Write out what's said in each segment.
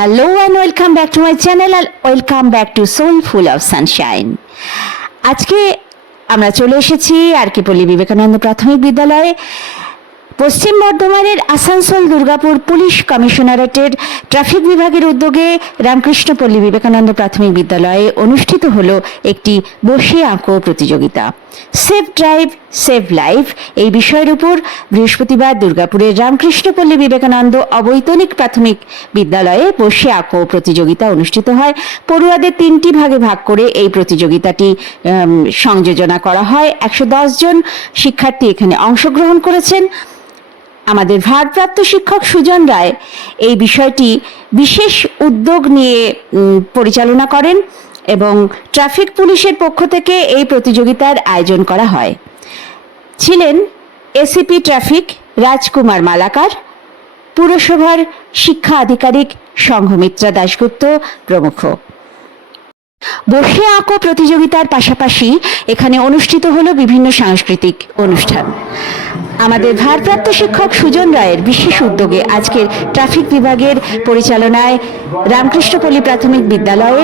Hello and welcome back to my channel R welcome back to soul full of sunshine আজকে আমরা চলে এসেছি আর কে পল্লী বিবেকানন্দ প্রাথমিক বিদ্যালয়ে। পশ্চিম বর্ধমানের আসানসোল দুর্গাপুর পুলিশ কমিশনারেটের ট্রাফিক বিভাগের উদ্যোগে রামকৃষ্ণপল্লী বিবেকানন্দ প্রাথমিক বিদ্যালয়ে অনুষ্ঠিত হলো একটি বসে আঁকো প্রতিযোগিতা। সেভ ড্রাইভ, সেভ লাইফ এই বিষয়ের উপর বৃহস্পতিবার দুর্গাপুরের রামকৃষ্ণপল্লী বিবেকানন্দ অবৈতনিক প্রাথমিক বিদ্যালয়ে বসে আঁকো প্রতিযোগিতা অনুষ্ঠিত হয়। পড়ুয়াদের তিনটি ভাগে ভাগ করে এই প্রতিযোগিতাটি সংযোজনা করা হয়। একশো জন শিক্ষার্থী এখানে অংশগ্রহণ করেছেন। আমাদের ভারপ্রাপ্ত শিক্ষক সুজন রায় এই বিষয়টি বিশেষ উদ্যোগ নিয়ে পরিচালনা করেন। এবং ট্রাফিক পুলিশের পক্ষ থেকে এই প্রতিযোগিতার আয়োজন করা হয়। ছিলেন এসিপি ট্রাফিক রাজকুমার মালাকার, পুরসভার শিক্ষা আধিকারিক সংঘমিত্রা দাশগুপ্ত প্রমুখ। বসে আঁকো প্রতিযোগিতার পাশাপাশি এখানে অনুষ্ঠিত হলো বিভিন্ন সাংস্কৃতিক অনুষ্ঠান। আমাদের ভারপ্রাপ্ত শিক্ষক সুজন রায়ের বিশেষ উদ্যোগে আজকের ট্রাফিক বিভাগের পরিচালনায় রামকৃষ্ণপল্লী প্রাথমিক বিদ্যালয়ে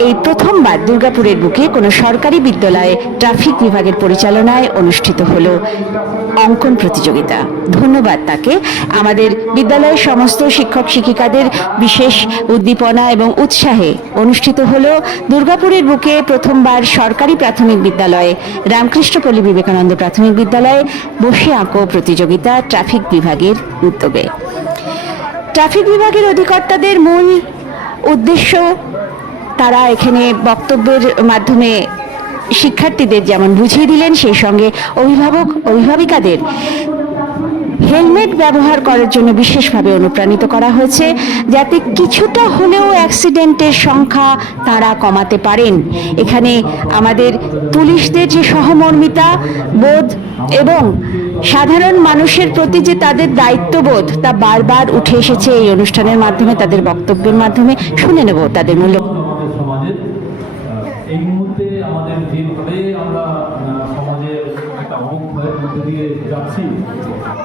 এই প্রথমবার দুর্গাপুরের বুকে কোনো সরকারি বিদ্যালয়ে ট্রাফিক বিভাগের পরিচালনায় অনুষ্ঠিত হলো অঙ্কন প্রতিযোগিতা। ধন্যবাদ তাকে। আমাদের বিদ্যালয়ের সমস্ত শিক্ষক শিক্ষিকাদের বিশেষ উদ্দীপনা এবং উৎসাহে অনুষ্ঠিত হলো দুর্গাপুরের বুকে প্রথমবার সরকারি প্রাথমিক বিদ্যালয়ে রামকৃষ্ণপল্লী বিবেকানন্দ প্রাথমিক বিদ্যালয়ে বসে আঁকো প্রতিযোগিতা ট্রাফিক বিভাগের উদ্যোগে। ট্রাফিক বিভাগের অধিকর্তাদের মূল উদ্দেশ্য তারা এখানে বক্তব্যের মাধ্যমে শিক্ষার্থীদের যেমন বুঝিয়ে দিলেন, সেই সঙ্গে অভিভাবক, অভিভাবিকাদের হেলমেট ব্যবহার করার জন্য বিশেষভাবে অনুপ্রাণিত করা হয়েছে, যাতে কিছুটা হলেও অ্যাক্সিডেন্টের সংখ্যা তারা কমাতে পারেন। এখানে আমাদের পুলিশদের যে সহমর্মিতা বোধ এবং সাধারণ মানুষের প্রতি যে তাদের দায়িত্ববোধ, তা বারবার উঠে এসেছে এই অনুষ্ঠানের মাধ্যমে, তাদের বক্তব্যের মাধ্যমে। শুনে নেব তাদের মূল্য আমাদের সমাজের আহ, এই মুহূর্তে আমাদের যেভাবে আমরা আহ, সমাজের একটা অবক্ষয়ের মধ্যে দিয়ে যাচ্ছি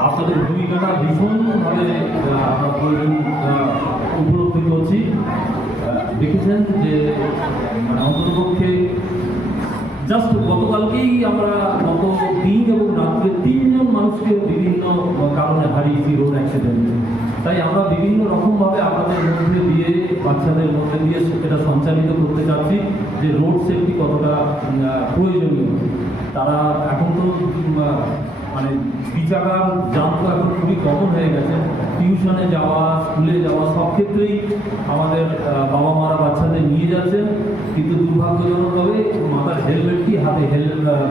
আপনাদের ভূমিকাটা ভীষণভাবে আহ, আমরা প্রয়োজন আহ, উপলব্ধি করছি আহ, দেখেছেন যে মানে অন্ততপক্ষে জাস্ট গতকালকেই আমরা গত দিন এবং রাত্রে তিনজন মানুষকে বিভিন্ন কারণে হারিয়েছি রোড অ্যাক্সিডেন্টে তাই আমরা বিভিন্ন রকমভাবে আপনাদের মধ্যে দিয়ে, বাচ্চাদের মধ্যে দিয়ে সেটা সঞ্চালিত করতে চাচ্ছি যে রোড সেফটি কতটা প্রয়োজনীয়। তারা এখন তো মানে বিচাকার জাম তো এখন খুবই কমন হয়ে গেছে। টিউশনে যাওয়া, স্কুলে যাওয়া, সব ক্ষেত্রেই আমাদের বাবা মারা বাচ্চাদের নিয়ে যাচ্ছেন কিন্তু দুর্ভাগ্যজনকভাবে মাথার হেলমেটটি হাতে হেল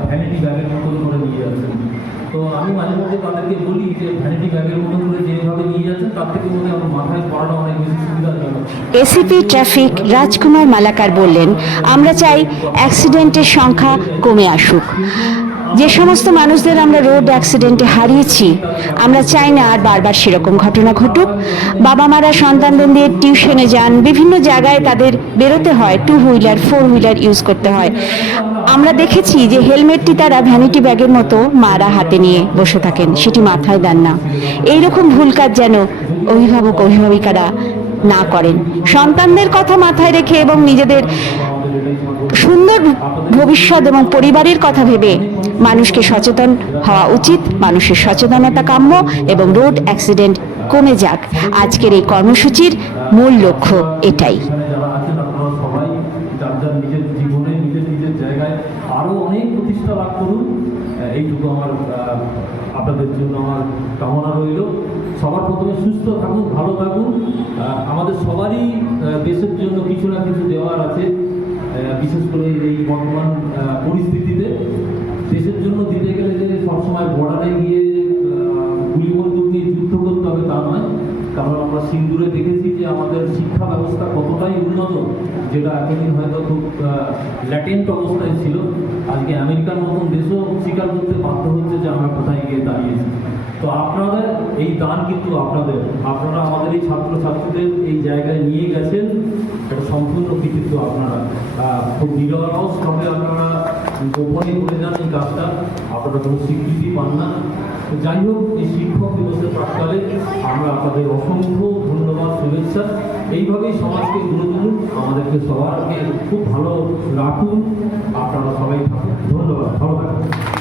ভ্যানিটি ব্যাগের মতন করে নিয়ে যাচ্ছেন তো আমি মাঝে মধ্যে তাদেরকে বলি যে ভ্যানিটি ব্যাগের মতন করে যেভাবে নিয়ে যাচ্ছেন, তার থেকে মনে আমার মাথায় পড়াটা অনেক বেশি সুবিধাজনক। এসিপি ট্রাফিক, রাজকুমার মালাকার বললেন, আমরা চাই অ্যাক্সিডেন্টের সংখ্যা কমে আসুক। যে সমস্ত মানুষদের আমরা রোড অ্যাক্সিডেন্টে হারিয়েছি, আমরা চাই না আর বারবার সেরকম ঘটনা ঘটুক। বাবা মারা সন্তানদের দিয়ে টিউশনে যান, বিভিন্ন জায়গায় তাদের বেরোতে হয় two wheeler four wheeler use করতে হয়। আমরা দেখেছি যে হেলমেটটি তারা ভ্যানিটি ব্যাগের মতো মারা হাতে নিয়ে বসে থাকেন, সেটি মাথায় দেন না। এইরকম ভুল কাজ যেন অভিভাবক, অভিভাবিকারা না করেন। সন্তানদের কথা মাথায় রেখে এবং নিজেদের ভবিষ্যৎ এবং পরিবারের কথা ভেবে মানুষকে সচেতন হওয়া উচিত, মানুষের সচেতনতা কাম্য এবং রোড অ্যাক্সিডেন্ট কমে যাক। আজকের এই কর্মসূচির মূল লক্ষ্য এটাই। আপনাদের জন্য আমার কামনা রইল সবার প্রথমে সুস্থ থাকুন, ভালো থাকুন। আমাদের সবারই দেশের জন্য কিছু না কিছু দেওয়ার আছে। বিশেষ করে এই বর্তমান পরিস্থিতিতে দেশের জন্য দিতে গেলে যে সবসময় বর্ডারে গিয়ে আহ, গুলি বন্দুক নিয়ে যুদ্ধ করতে হবে তা নয়। কারণ আমরা সিন্দুরে দেখেছি যে আমাদের শিক্ষা ব্যবস্থা কতটাই উন্নত যেটা এতদিন হয়তো খুব ল্যাটেন্ট অবস্থায় ছিল। আজকে আমেরিকার মতন দেশও স্বীকার করতে বাধ্য হচ্ছে যে আমরা কোথায় গিয়ে দাঁড়িয়েছি। তো আপনাদের এই দান কিন্তু আপনাদের। আপনারা আমাদের এই ছাত্রছাত্রীদের এই জায়গায় নিয়ে গেছেন। এটা সম্পূর্ণ কৃতিত্ব আপনারা। খুব নিরলসভাবে আপনারা গোপনে করে যান এই কাজটা। আপনারা কোনো স্বীকৃতি পান না। যাই হোক, এই শিক্ষক দিবসের প্রাককালে আমরা আপনাদের অসংখ্য ধন্যবাদ, শুভেচ্ছা। এইভাবেই সমাজকে গড়ে তুলুন। আমাদেরকে সবারকে খুব ভালো রাখুন। আপনারা সবাই থাকুন। ধন্যবাদ। ভালো থাকুন।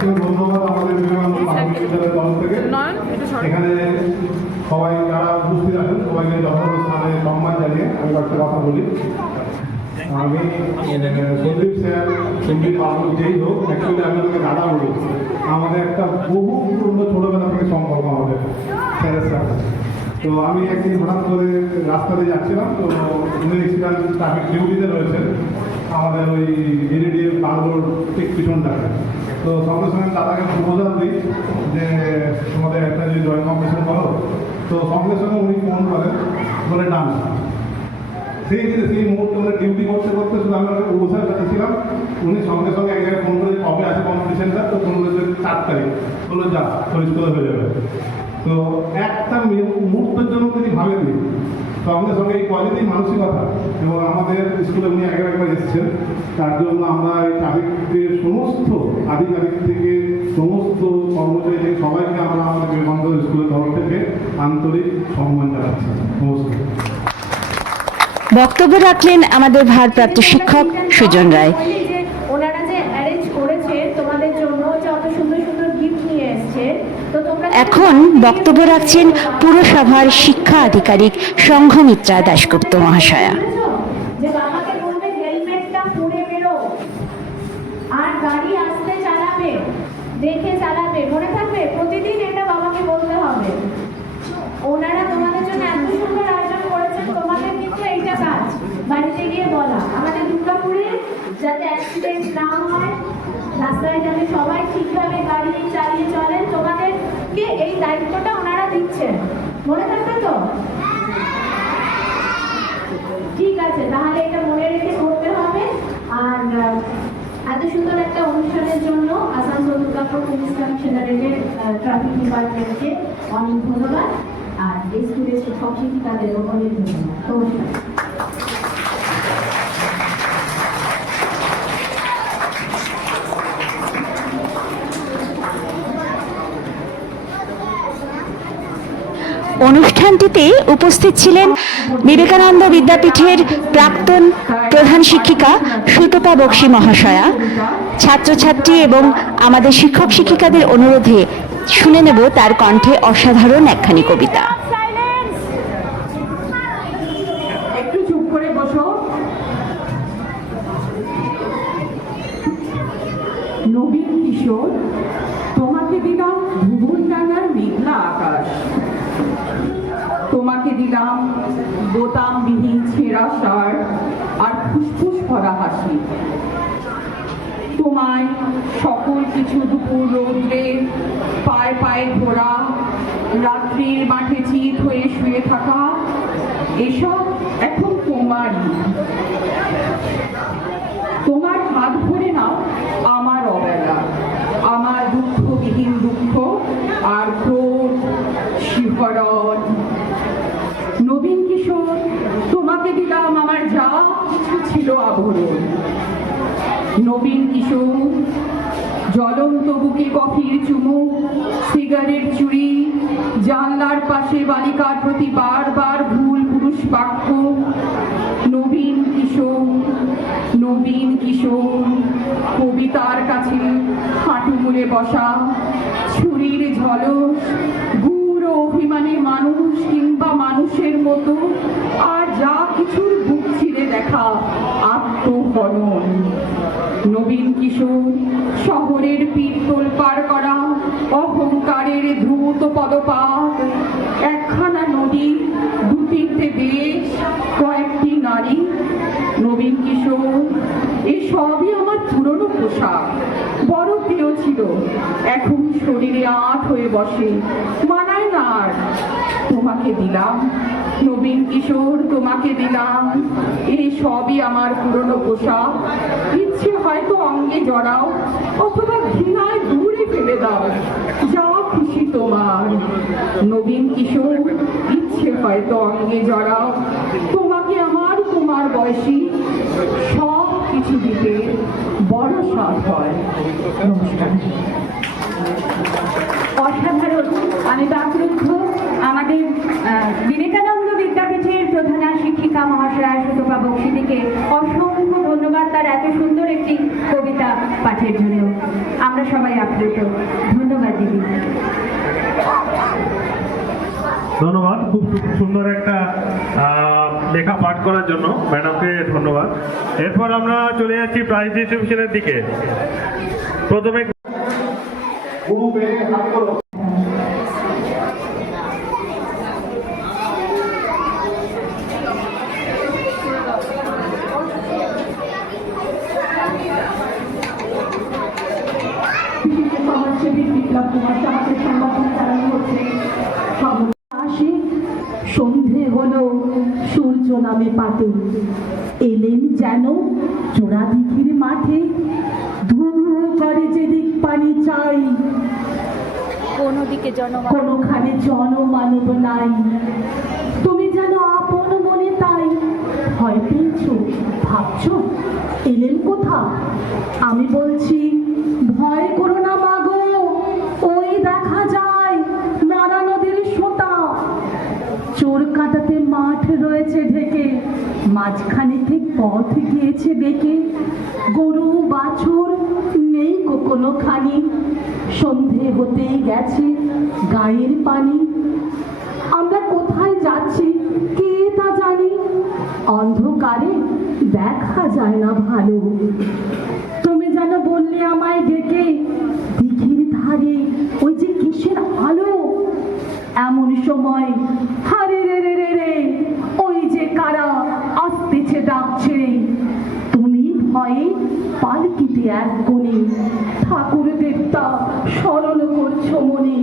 তো ধন্যবাদ আমাদের বিবেকানন্দ প্রাথমিক বিদ্যালয়ের তরফ থেকে। নয়ন একটু সরে। এখানে সবাই যারা উপস্থিত আছেন সবাইকে যথাযথ স্থানে সম্মান জানিয়ে আমি একটা কথা বলি। আমি সন্দীপ স্যার সন্দীপ বাবু যেই হোক অ্যাকচুয়ালি আমি ওকে দাদা বলি। আমাদের একটা বহু পুরনো ছোটোবেলা থেকে সম্পর্ক আমাদের স্যারের সাথে তো আমি একদিন হঠাৎ করে রাস্তা দিয়ে যাচ্ছিলাম তো উনি দেখছিলাম ট্রাফিক ডিউটিতে রয়েছেন। আমাদের ওই এরিডিএফ বাংলোর ঠিক পিছনটাতে তো সঙ্গে সঙ্গে দাদাকে প্রপোজাল দিই যে তোমাদের একটা যদি ড্রয়িং কম্পিটিশন করো। তো সঙ্গে সঙ্গে উনি ফোন করেন, বলে নাম সেই যে সেই মুহূর্তে মানে ডিউটি করতে করতে শুধু আমি ওকে বসার কাছে উনি সঙ্গে সঙ্গে এক জায়গায় ফোন করে কবে আছে কম্পিটিশনটা তো ফোন করেছে চার তারিখ। বলল, যা করে হয়ে যাবে। তো একটা মুহূর্তের জন্য তিনি ভাবেননি। সঙ্গে সঙ্গে এই পজিটিভ মানসিকতা এবং আমাদের স্কুলে উনি একবার একবার এসেছেন। তার জন্য আমরা এই ট্রাফিকের সমস্ত আধিকারিক থেকে, সমস্ত কর্মচারী থেকে সবাইকে আমরা আমাদের বিবেকানন্দ স্কুলের তরফ থেকে আন্তরিক সম্মান জানাচ্ছি। নমস্কার। বক্তব্য রাখলেন আমাদের ভারপ্রাপ্ত শিক্ষক সুজন রায় বলি যে ওনারা যে অ্যারেঞ্জ করেছে তোমাদের জন্য যে অত সুন্দর সুন্দর গিফট নিয়ে এসেছে তো তোমরা এখন বক্তব্য রাখছেন পুরসভার শিক্ষা আধিকারিক সংঘমিত্রা দাশগুপ্ত মহাশয়া। ওনারা তোমাদের জন্য এত সুন্দর আয়োজন তোমাদের কিন্তু কাজ। বাড়িতে গিয়ে বলা। আমাদের দুর্গাপুরে যাতে অ্যাক্সিডেন্ট না হয়, রাস্তায় যাতে সবাই ঠিকভাবে গাড়ি চালিয়ে চলেন তোমাদেরকে এই দায়িত্বটা ওনারা দিচ্ছেন। মনে থাকবে তো? ঠিক আছে, তাহলে এটা মনে রেখে করতে হবে। আর এত সুন্দর একটা অনুষ্ঠানের জন্য আসানসোল দুর্গাপুর পুলিশ কমিশনারেটের ট্রাফিক ডিপার্টমেন্টকে অনেক ধন্যবাদ। আর এই স্কুলের শিক্ষক শিক্ষিকাদেরও অনেক ধন্যবাদ। নমস্কার। অনুষ্ঠানটিতে উপস্থিত ছিলেন বিবেকানন্দ বিদ্যাপীঠের প্রাক্তন প্রধান শিক্ষিকা সুতপা বক্সি মহাশয়া, ছাত্রছাত্রী এবং আমাদের শিক্ষক শিক্ষিকাদের অনুরোধে শুনে নেব তার কণ্ঠে অসাধারণ একখানি কবিতা। রৌদ্রে পায়ে পায়ে ঘোরা, রাত্রির মাঠে চিত হয়ে শুয়ে থাকা, এসব এখন তোমার তোমার হাত ধরে নাও আমার অবেলা আমার দুঃখবিহীন দুঃখ আর ক্রোধ, শিহরণ। নবীন কিশোর, তোমাকে দিলাম আমার যা কিছু ছিল আবরণ। নবীন কিশোর কফির চুমুক সিগারেট চুরি, জানলার পাশে বালিকার প্রতি বারবার ভুল পুরুষ বাক্য, নবীন কিশোর নবীন কিশোর, কবিতার কাছে হাঁটু মুড়ে বসা, ছুরির ঝলস গুড় অভিমানী মানুষ কিংবা মানুষের মতো, আর যা কিছুর বুক ছিঁড়ে দেখা আত্মহনন। নবীন কিশোর, শহরের পিত্তল পার করা, অহংকারের দ্রুত পদপাত একখানা নদী দু তিনটে দেশ, কয়েকটি নারী। নবীন কিশোর এসবই আমার পুরনো পোশাক। বড় প্রিয় ছিল। এখন শরীরে আট হয়ে বসে। মানায় না আর। তোমাকে দিলাম। নবীন কিশোর, তোমাকে দিলাম। এই সবই আমার পুরনো পোশাক। ইচ্ছে হয়তো অঙ্গে জড়াও, অথবা ঘৃণায় দূরে ফেলে দাও। যা খুশি তোমার। নবীন কিশোর, ইচ্ছে হয়তো অঙ্গে জড়াও। তোমাকে আমার তোমার বয়সী সব কিছু দিতে বড় সাধ হয়। নমস্কার। অসাধারণ। আমি বাকরুদ্ধ আমাদের প্রধানা শিক্ষিকা মহাশয়া সুতপা বক্সিদিকে অসংখ্য ধন্যবাদ তার এত সুন্দর একটি কবিতা পাঠের জন্য আমরা সবাই আপ্লুত। ধন্যবাদ দিদি। ধন্যবাদ। খুব সুন্দর একটা আহ, লেখা পাঠ করার জন্য ম্যাডামকে ধন্যবাদ। এরপর আমরা চলে যাচ্ছি প্রাইজ ডিস্ট্রিবিউশনের দিকে। প্রথমে গুরু বেড়ে হাত করো সমাজসেবী বিপ্লব কুমার সাহাকে সম্বোধনা জানানো হচ্ছে আসে সন্ধে হলো নামে পাতে। এলেন যেন চোরা দিঘির মাঠে। ধু ধু করে যেদিক পানি চাই। কোনো দিকে জনগণ কোনোখানে জনমানব নাই। তুমি যেন আপন মনে তাই। ভয় পেয়েছ ভাবছ এলেন কোথা? আমি বলছি ভয় করো না মাগো ওই দেখা যায় মরা নদীর সোতা চোর কাটাতে মাঠ রয়েছে ঢেকে মাঝখানে ঠিক পথ গিয়েছে বেঁকে গরু, বাছুর নেই কোনো খানি সন্ধে হতেই গেছে গায়ের পানি। আমরা কোথায় যাচ্ছি কে তা জানি। অন্ধকারে দেখা যায় না ভালো। তুমি যেন বললে আমায় ডেকে দিঘির ধারে, ওই যে কিসের আলো? এমন সময় হারে রে রে রে রে ওই যে কারা আসতেছে ডাকছে তুমি ভয়ে পালকিতে এক কোণে ঠাকুর দেবতা, স্মরণ করছ মনে।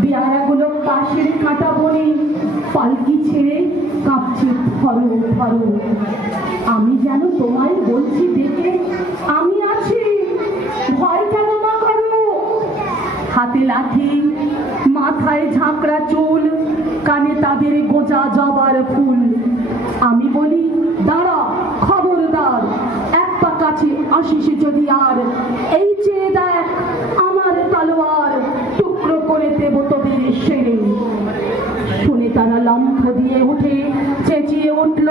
বেয়ারাগুলো পাশের কাটা বনে, পালকি ছেড়ে কাঁপছে ধরো ধরো। আমি যেন তোমায় বলছি ডেকে, আমি আছি। ভয় কেন মা করো? হাতে লাঠি, মাথায় ঝাঁকড়া চুল, কানে তাদের গোজা জবার ফুল। আমি বলি, দাঁড়া কাছে আসিস যদি আর এই চেয়ে দেখ আমার তালোয়ার, টুকরো করে দেব তোদের সেরে শুনে তারা লম্ফ দিয়ে উঠে চেঁচিয়ে উঠল,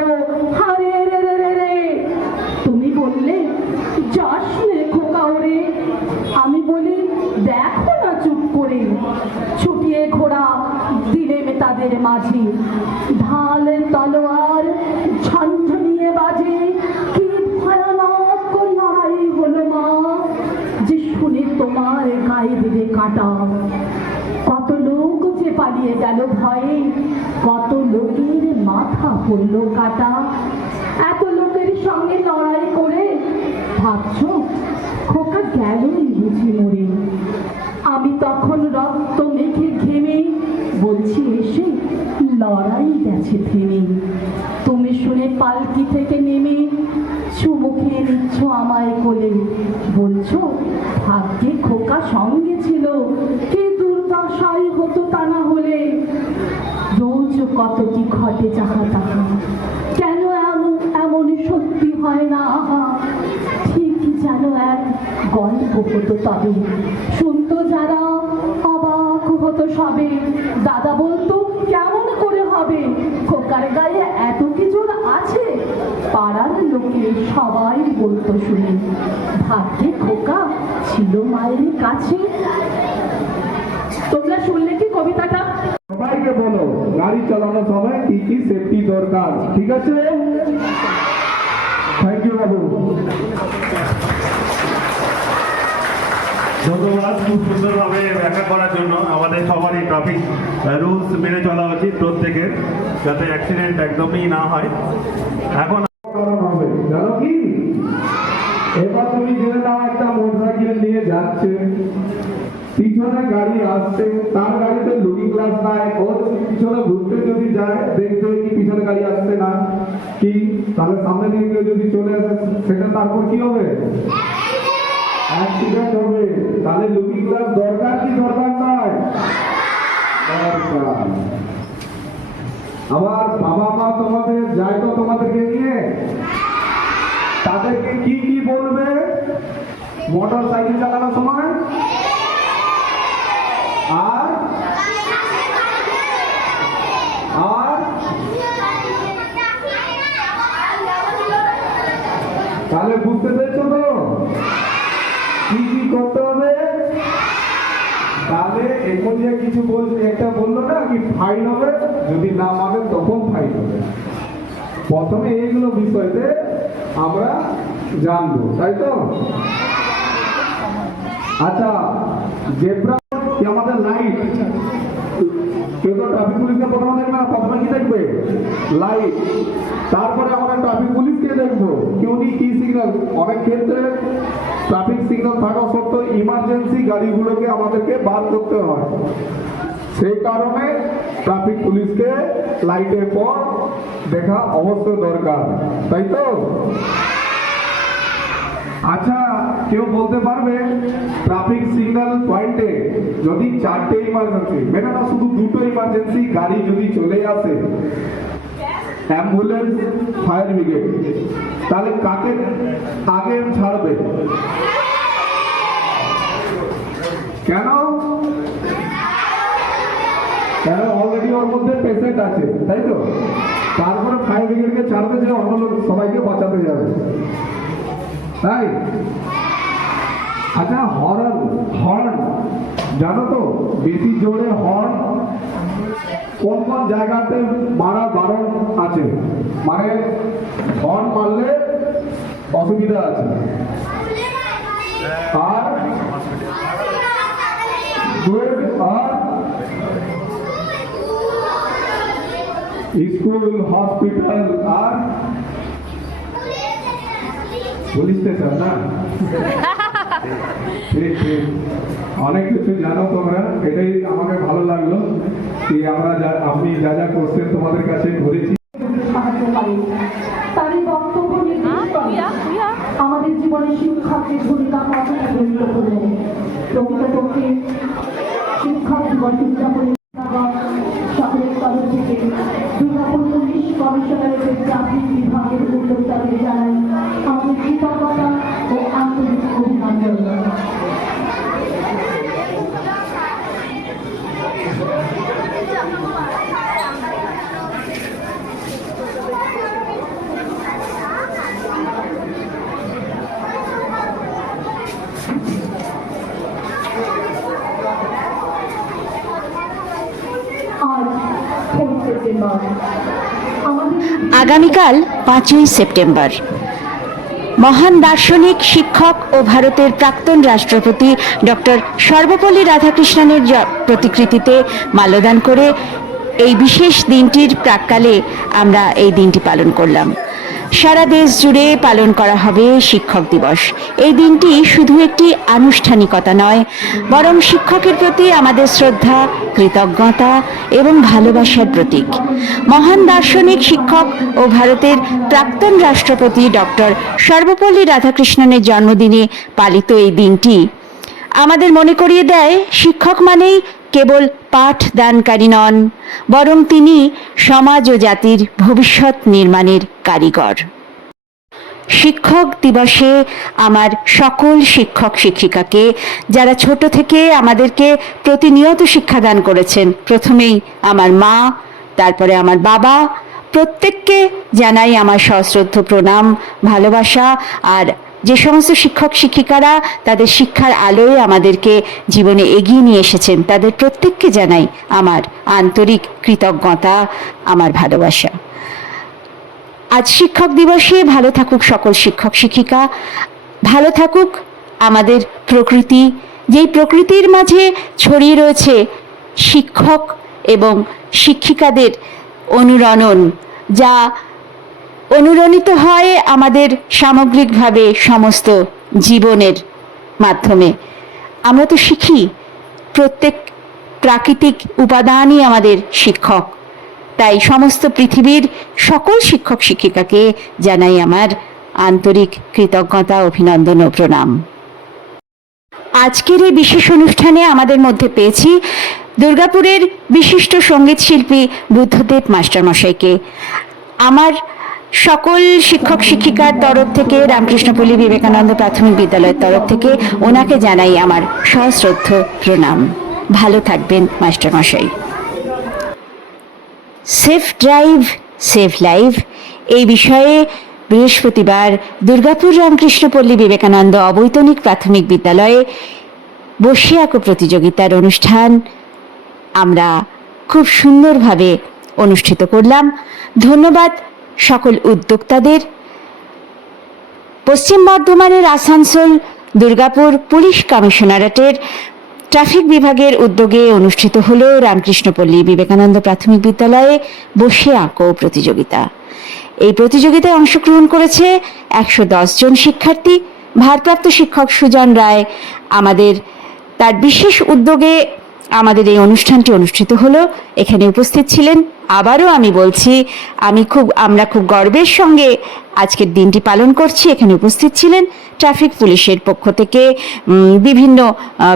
হারে রে রে রে রে। তুমি বললে, যাস নে খোকা ওরে আমি বলি, দেখো না চুপ করে, ছুটিয়ে ঘোড়া দিলেম তাদের মাঝে। ঢাল তলোয়ার দিলে কত লোক যে পালিয়ে গেল ভয়ে, কত লোকের মাথা পড়ল কাটা। এত লোকের সঙ্গে লড়াই করে, ভাবছ? খোকা গেলই বুঝি মরে। আমি তখন রক্ত মেখে ঘেমে বলছি, এসে লড়াই গেছে থেমে। পালকি থেকে নেমে চুমু খেয়ে নিচ্ছ আমায় কোলে বলছো, ভাগ্যে খোকা সঙ্গে ছিল, কি দুর্দশাই হতো তা না হলে? রোজ কত কি ঘটে যাহা তাহা, কেন এমন এমন সত্যি হয় না আহা? ঠিকই যেন এক গল্প হতো তবে। শুনতো যারা অবাক হতো সবে। দাদা বলতো, কেমন করে হবে? খোকার গায়ে এত কিছু পাড়ার লোকে সবাই বলতো শুনে ভাগ্যে খোকা ছিল মায়ের কাছে। তোমরা শুনলে কি কবিতাটা? সবাইকে বলো গাড়ি চালানোর সময় কি কি সেফটি দরকার ঠিক আছে? থ্যাংক ইউ বাবু। ধন্যবাদ খুব সুন্দরভাবে ব্যাখ্যা করার জন্য আমাদের সবারই ট্রাফিক রুলস মেনে চলা উচিত প্রত্যেকের যাতে অ্যাক্সিডেন্ট একদমই না হয়। এখন কারণ হবে। জানো কি? এবার তুমি জেনে নাও, একটা মোটরসাইকেল নিয়ে যাচ্ছে। পিছনে গাড়ি আসছে, তার গাড়িতে লুকিং গ্লাস নাই। ও পিছনে ঘুরতে যদি যায়, দেখবে কি পিছনে গাড়ি আসছে না। কি? তাহলে সামনে দিয়ে কেউ যদি চলে আসে, সেটা তারপর কি হবে? অ্যাক্সিডেন্ট হবে। তাহলে লুকিং গ্লাস দরকার কি দরকার নয় দরকার। আমার বাবা মা তোমাদের যায় তো তোমাদেরকে নিয়ে, তাদেরকে কি কি বলবে? মোটর সাইকেল চালানোর সময়? আর? আর? তাহলে বুঝতে পেরেছ তো? কি কি করতে হবে? তাহলে এখন যে কিছু বলছে, একটা বলল না, কি ফাইন হবে? যদি না মানে তখন ফাইন হবে। প্রথমে এইগুলো বিষয়তে আমরা জানব, তাই তো? আচ্ছা জেব্রা আমাদের লাইট কেউ তো ট্রাফিক পুলিশকে প্রথমে দেখবে না, প্রথমে কি দেখবে? লাইট তারপরে আমরা ট্রাফিক পুলিশকে দেখব। কি উনি কি সিগন্যাল অনেক ক্ষেত্রে ট্রাফিক সিগন্যাল থাকা সত্ত্বেও ইমার্জেন্সি গাড়িগুলোকে আমাদেরকে বার করতে হয়। সেই কারণে ট্রাফিক পুলিশকে লাইটের পর দেখা অবশ্যই দরকার, তাই তো? আচ্ছা কেউ বলতে পারবে ট্রাফিক সিগন্যাল পয়েন্টে যদি চারটে ইমার্জেন্সি মেনে না শুধু দুটো ইমার্জেন্সি গাড়ি যদি চলে আসে। অ্যাম্বুলেন্স ফায়ার ব্রিগেড তাহলে কাকে আগে ছাড়বে? কেন কেন? ওর মধ্যে পেশেন্ট আছে তাই তো? তারপরে ফায়ার ব্রিগেডকে ছাড়বে যে অন্য লোক সবাইকে বাঁচাতে যাবে। তাই? আচ্ছা হর্ন হর্ন জানো তো বেশি জোরে হর্ন কোন কোন জায়গাতে মারা বারণ আছে? মানে হর্ন মারলে অসুবিধা আছে। আর আর স্কুল হসপিটাল আর পুলিশ স্টেশন না? ঠিক ঠিক। অনেক কিছু জানো তোমরা এটাই আমাকে ভালো লাগল কি আমরা যা আপনি যা যা করছেন তোমাদের কাছে ঘুরেছি সাহায্য তার বক্তব্য আমাদের জীবনে শিক্ষকের ভূমিকা গুরুত্বপূর্ণ প্রকৃতপক্ষে শিক্ষক উদযাপনের কমিশনারের ট্রাফিক বিভাগের উদ্যোক্তাদের জানাই আমাদের কৃতজ্ঞতা ও আন্তরিক অভিনন্দন। সেপ্টেম্বর। আমাদের আগামীকাল পাঁচই সেপ্টেম্বর। মহান দার্শনিক, শিক্ষক ও ভারতের প্রাক্তন রাষ্ট্রপতি ডক্টর সর্বপল্লী রাধাকৃষ্ণনের প্রতিকৃতিতে মাল্যদান করে এই বিশেষ দিনটির প্রাককালে আমরা এই দিনটি পালন করলাম। সারা দেশ জুড়ে পালন করা হবে শিক্ষক দিবস। এই দিনটি শুধু একটি আনুষ্ঠানিকতা নয়, বরং শিক্ষকের প্রতি আমাদের শ্রদ্ধা, কৃতজ্ঞতা এবং ভালোবাসার প্রতীক। মহান দার্শনিক শিক্ষক ও ভারতের প্রাক্তন রাষ্ট্রপতি ডক্টর সর্বপল্লী রাধাকৃষ্ণনের জন্মদিনে পালিত এই দিনটি। আমাদের মনে করিয়ে দেয়, শিক্ষক মানেই কেবল পাঠ দানকারী নন, বরং তিনি সমাজ ও জাতির ভবিষ্যৎ নির্মাণের কারিগর। শিক্ষক দিবসে আমার সকল শিক্ষক শিক্ষিকাকে, যারা ছোট থেকে আমাদেরকে প্রতিনিয়ত শিক্ষাদান করেছেন, প্রথমেই আমার মা, তারপরে আমার বাবা, প্রত্যেককে জানাই আমার সশ্রদ্ধ প্রণাম, ভালোবাসা আর যে সমস্ত শিক্ষক শিক্ষিকারা তাদের শিক্ষার আলোয় আমাদেরকে জীবনে এগিয়ে নিয়ে এসেছেন, তাদের প্রত্যেককে জানাই আমার আন্তরিক কৃতজ্ঞতা, আমার ভালোবাসা। আজ শিক্ষক দিবসে ভালো থাকুক সকল শিক্ষক শিক্ষিকা, ভালো থাকুক আমাদের প্রকৃতি, যেই প্রকৃতির মাঝে ছড়িয়ে রয়েছে শিক্ষক এবং শিক্ষিকাদের অনুরণন, যা অনুরণিত হয় আমাদের সামগ্রিকভাবে সমস্ত জীবনের মাধ্যমে। আমরা তো শিখি, প্রত্যেক প্রাকৃতিক উপাদানই আমাদের শিক্ষক। তাই সমস্ত পৃথিবীর সকল শিক্ষক শিক্ষিকাকে জানাই আমার আন্তরিক কৃতজ্ঞতা, অভিনন্দন ও প্রণাম। আজকের এই বিশেষ অনুষ্ঠানে আমাদের মধ্যে পেয়েছি দুর্গাপুরের বিশিষ্ট সংগীত শিল্পী বুদ্ধদেব মাস্টারমশাইকে। আমার সকল শিক্ষক শিক্ষিকার তরফ থেকে রামকৃষ্ণপল্লী বিবেকানন্দ প্রাথমিক বিদ্যালয়ের তরফ থেকে ওনাকে জানাই আমার সশ্রদ্ধ প্রণাম। ভালো থাকবেন মাস্টারমশাই। সেফ ড্রাইভ সেফ লাইভ এই বিষয়ে বৃহস্পতিবার দুর্গাপুর রামকৃষ্ণপল্লী বিবেকানন্দ অবৈতনিক প্রাথমিক বিদ্যালয়ে বসে আঁকো প্রতিযোগিতার অনুষ্ঠান আমরা খুব সুন্দরভাবে অনুষ্ঠিত করলাম। ধন্যবাদ সকল উদ্যোক্তাদের। পশ্চিম বর্ধমানের আসানসোল, দুর্গাপুর পুলিশ কমিশনারেটের ট্রাফিক বিভাগের উদ্যোগে অনুষ্ঠিত হল রামকৃষ্ণপল্লী বিবেকানন্দ প্রাথমিক বিদ্যালয়ে বসে আঁকো প্রতিযোগিতা। এই প্রতিযোগিতায় অংশগ্রহণ করেছে একশো দশ জন শিক্ষার্থী। ভারপ্রাপ্ত শিক্ষক সুজন রায় আমাদের তার বিশেষ উদ্যোগে আমাদের এই অনুষ্ঠানটি অনুষ্ঠিত হলো। এখানে উপস্থিত ছিলেন। আবারও আমি বলছি, আমি খুব, আমরা খুব গর্বের সঙ্গে আজকের দিনটি পালন করছি। এখানে উপস্থিত ছিলেন ট্রাফিক পুলিশের পক্ষ থেকে বিভিন্ন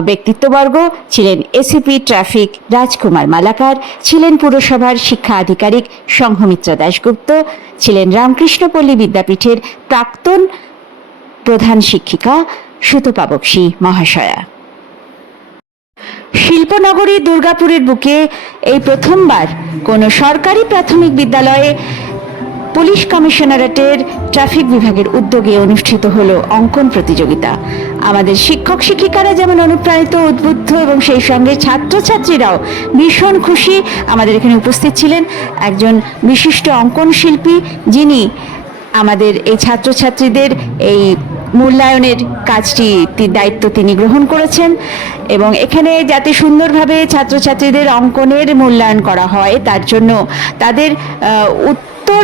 ব্যক্তিত্ববর্গ। ছিলেন এসিপি ট্রাফিক রাজকুমার মালাকার। ছিলেন পুরসভার শিক্ষা আধিকারিক সংঘমিত্রা দাশগুপ্ত। ছিলেন রামকৃষ্ণপল্লী বিদ্যাপীঠের প্রাক্তন প্রধান শিক্ষিকা সুতপা বক্সী মহাশয়া। শিল্পনগরী দুর্গাপুরের বুকে এই প্রথমবার কোনো সরকারি প্রাথমিক বিদ্যালয়ে পুলিশ কমিশনারেটের ট্রাফিক বিভাগের উদ্যোগে অনুষ্ঠিত হলো অঙ্কন প্রতিযোগিতা। আমাদের শিক্ষক শিক্ষিকারা যেমন অনুপ্রাণিত, উদ্বুদ্ধ এবং সেই সঙ্গে ছাত্রছাত্রীরাও ভীষণ খুশি আমাদের এখানে উপস্থিত ছিলেন। একজন বিশিষ্ট অঙ্কন শিল্পী যিনি আমাদের এই ছাত্রছাত্রীদের এই মূল্যায়নের কাজটি দায়িত্ব তিনি গ্রহণ করেছেন এবং এখানে যাতে সুন্দরভাবে ছাত্রছাত্রীদের অঙ্কনের মূল্যায়ন করা হয়, তার জন্য তাদের উত্তর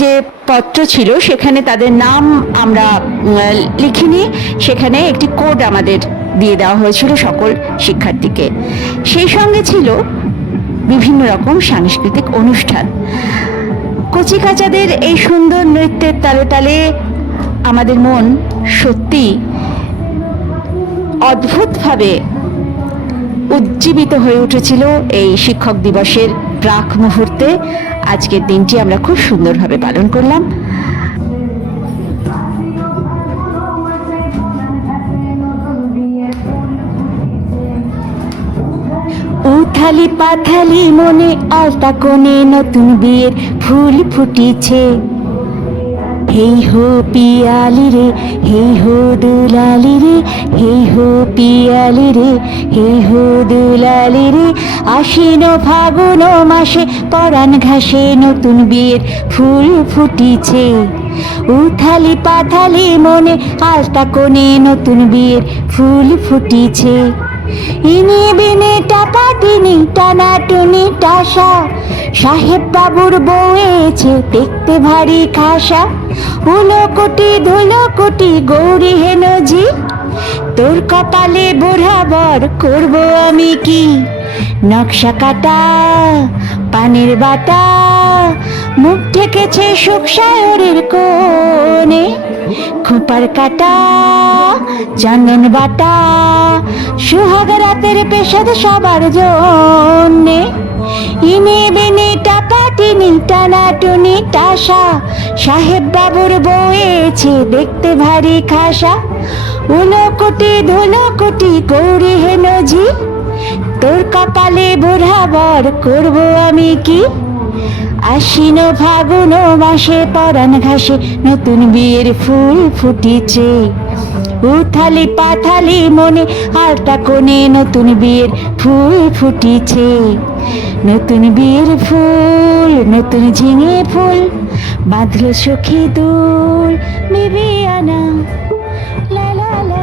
যে পত্র ছিল সেখানে তাদের নাম আমরা লিখিনি। সেখানে একটি কোড আমাদের দিয়ে দেওয়া হয়েছিল সকল শিক্ষার্থীকে। সেই সঙ্গে ছিল বিভিন্ন রকম সাংস্কৃতিক অনুষ্ঠান। কচিকাচাদের এই সুন্দর নৃত্যের তালে তালে আমাদের মন সত্যি অদ্ভুতভাবে উজ্জীবিত হয়ে উঠেছিল এই শিক্ষক দিবসের প্রাক মুহূর্তে। আজকের দিনটি আমরা খুব সুন্দরভাবে পালন করলাম। উথালি পাথালি মনে আলতা কোণে নতুন বিয়ের ফুল ফুটিছে। হেই হো পিয়ালি রে, হেই হো দুলালি রে, হেই হো পিয়ালি রে, হেই হো দুলালি রে। আশ্বিন ফাগুন মাসে পরাণ ঘাসে নতুন বিয়ের ফুল ফুটিছে। উথালি পাথালি মনে আলতা কোণে নতুন বিয়ের ফুল ফুটিছে। ইনি বিনে টাপা টিনি টানা টুনি টাসা। সাহেব বাবুর বউয়েছে দেখতে ভারী খাসা। উলো কোটি, ধুলো কোটি, গৌরী হেনজি তোর কপালে বোড়াবর করব আমি কি? নকশা কাটা, পানের বাটা, মুখ ঠেকেছে সুখ সায়রের কোণে। খোপার কাটা চন্দন বাটা সুহাগ রাতের পেশাদ সবার জন্যে। ইনি বিনি টাপা টিনি টানা টুনি টাসা সাহেব বাবুর বয়েছে দেখতে ভারী খাসা। উলো কোটি ধুলো কোটি গৌরী হেনজি, তোর কপালে বোড়াবর করব আমি কি? আশ্বিন ফাগুন মাসে পরাণ ঘাসে নতুন বিয়ের ফুল ফুটিছে। উথালি পাথালি মনে আলতা কোণে নতুন বিয়ের ফুল ফুটিছে। নতুন বিয়ের ফুল, নতুন ঝিঙে ফুল, বাঁধল সখী দোল বেবি আনা লা।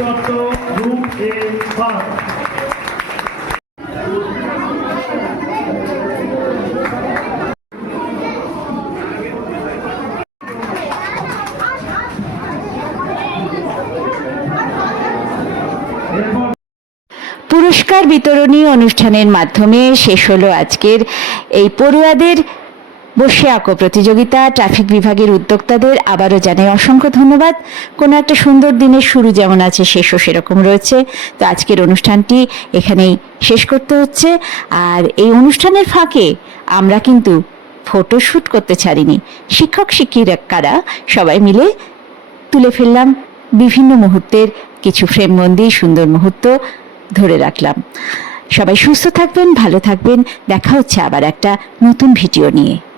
দত্ত গ্রুপ এ পুরস্কার বিতরণী অনুষ্ঠানের মাধ্যমে শেষ হলো আজকের এই পড়ুয়াদের বসে আঁকো প্রতিযোগিতা ট্রাফিক বিভাগের উদ্যোক্তাদের আবারও জানাই অসংখ্য ধন্যবাদ। কোনো একটা সুন্দর দিনের শুরু যেমন আছে, শেষও সেরকম রয়েছে। তো আজকের অনুষ্ঠানটি এখানেই শেষ করতে হচ্ছে। আর এই অনুষ্ঠানের ফাঁকে আমরা কিন্তু ফটোশ্যুট করতে ছাড়িনি। শিক্ষক শিক্ষিকারা সবাই মিলে তুলে ফেললাম বিভিন্ন মুহূর্তের কিছু ফ্রেমবন্দি সুন্দর মুহূর্ত ধরে রাখলাম। সবাই সুস্থ থাকবেন, ভালো থাকবেন। দেখা হচ্ছে আবার একটা নতুন ভিডিও নিয়ে।